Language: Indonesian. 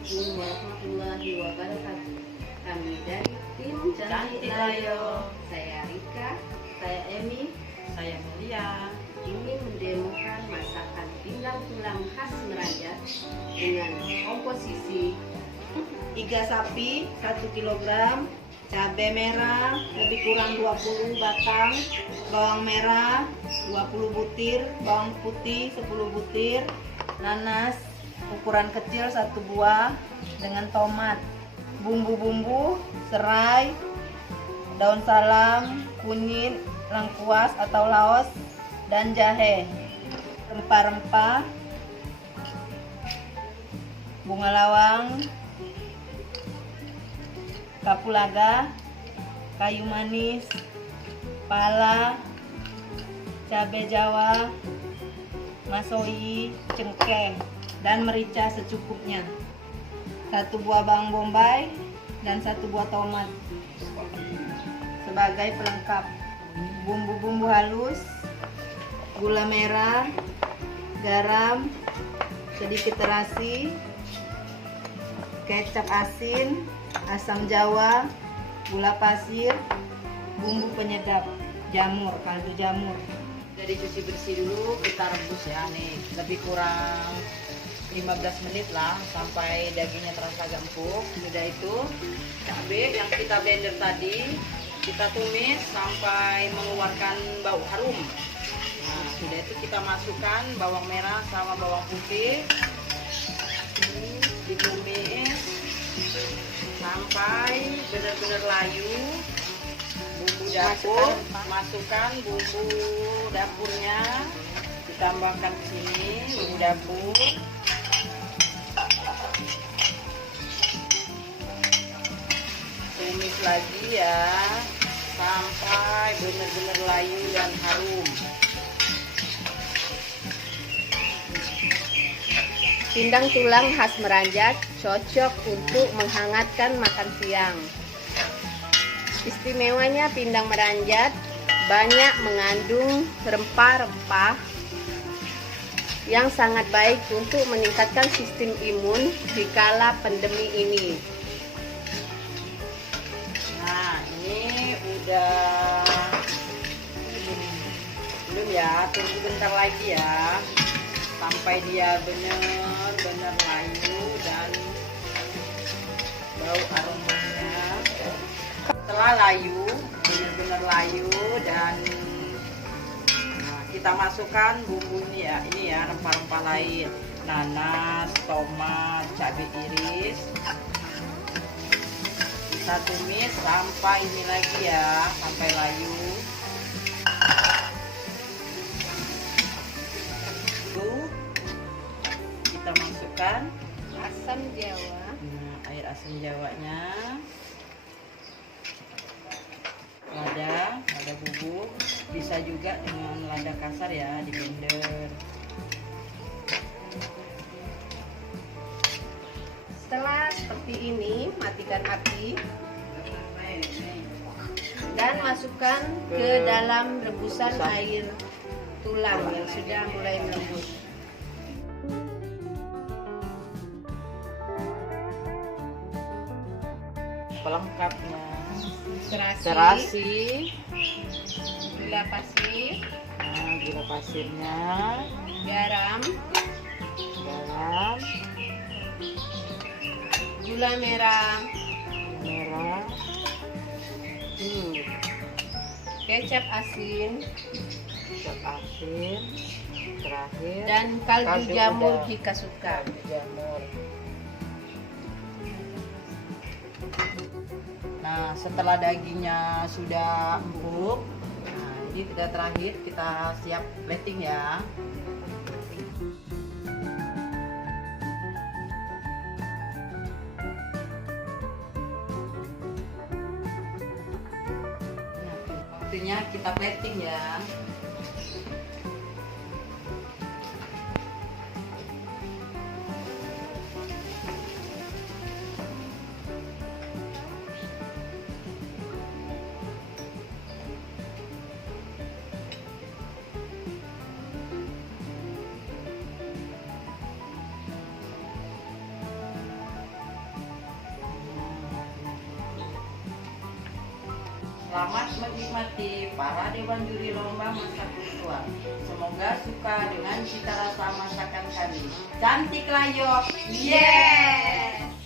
Assalamualaikum warahmatullahi wabarakatuh. Kami dari tim Cantik Layo. Saya Rika, Saya Emi, saya Melia. ingin mendemokan masakan pindang tulang khas Merajat dengan komposisi iga sapi 1 kg, cabai merah lebih kurang 20 batang, bawang merah 20 butir, bawang putih 10 butir, nanas ukuran kecil 1 buah dengan tomat, bumbu-bumbu serai, daun salam, kunyit, lengkuas atau laos, dan jahe. Rempah-rempah, bunga lawang, kapulaga, kayu manis, pala, cabai jawa, masoi, cengkeh, dan merica secukupnya. 1 buah bawang bombay dan 1 buah tomat sebagai pelengkap. Bumbu-bumbu halus, gula merah, garam, sedikit terasi, kecap asin, asam jawa, gula pasir, bumbu penyedap, jamur, kaldu jamur. Jadi cuci bersih dulu, kita rebus ya nih, lebih kurang 15 menit lah sampai dagingnya terasa agak empuk. Sudah itu cabai yang kita blender tadi kita tumis sampai mengeluarkan bau harum. Nah, sudah itu kita masukkan bawang merah sama bawang putih. Ini ditumis sampai benar-benar layu. Bumbu dapur, masukkan bumbu dapurnya, ditambahkan ke sini bumbu dapur. Tumis lagi ya sampai benar-benar layu dan harum. pindang tulang khas Merajat, cocok untuk menghangatkan makan siang. Istimewanya pindang Merajat banyak mengandung rempah-rempah yang sangat baik untuk meningkatkan sistem imun di kala pandemi ini. Nah, ini udah belum ya, tunggu bentar lagi ya sampai dia benar-benar layu dan bau aromanya. Setelah layu, benar-benar layu dan kita masukkan bumbunya ya, ini ya rempah-rempah lain, nanas, tomat, cabai iris. Kita tumis sampai ini lagi ya, sampai layu. Kita masukkan Asam jawa, air asam jawanya, lada bubuk, bisa juga dengan lada kasar ya di blender. Setelah seperti ini, matikan api dan masukkan ke dalam rebusan air tulang yang sudah mulai melembut. Pelengkapnya Terasi, terasi, gula pasir, gula pasirnya, garam, gula merah, kecap asin, terakhir dan kaldu jamur udang. jika suka. Jamur. Nah, setelah dagingnya sudah empuk, nah ini kita terakhir kita siap plating ya. Nah, waktunya kita plating ya. Selamat menikmati para dewan juri lomba masak virtual. Semoga suka dengan cita rasa masakan kami. Cantik layok. Yes.